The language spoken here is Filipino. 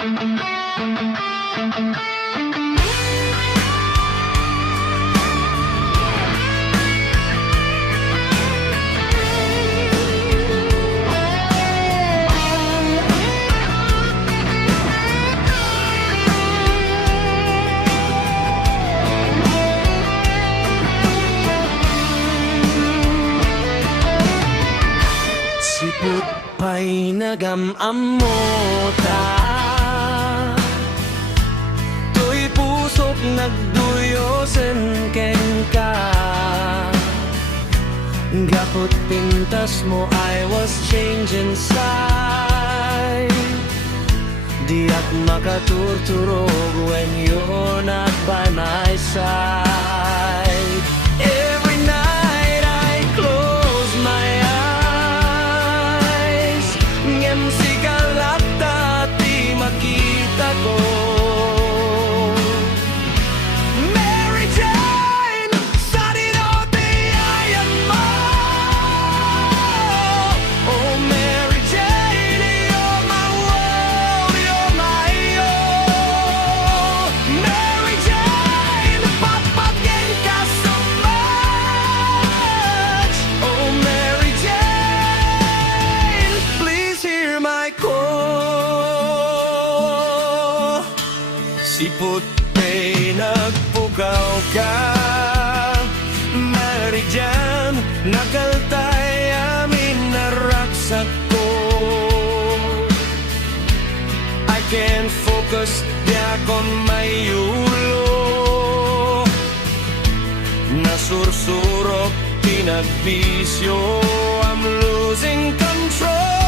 Sipot pa'y nagamamota, to'y pusok nagduyosen ken ka. Gapot pintas mo, I was changing side. Di at makaturturog when you're not by my side. Every night I close my eyes, ngem si kalata ti makita ko. Maryjane, sa dinote ayan mo. Oh Maryjane, you're my world, you're my all. Maryjane, papagyan ka so much. Oh Maryjane, please hear my call. Sipot pa'y nagpukaw ka, Maryjane, nakaltay amin na raksak ko. I can't focus, di ako mayulo. Nasursurok, pinagbisyo, I'm losing control.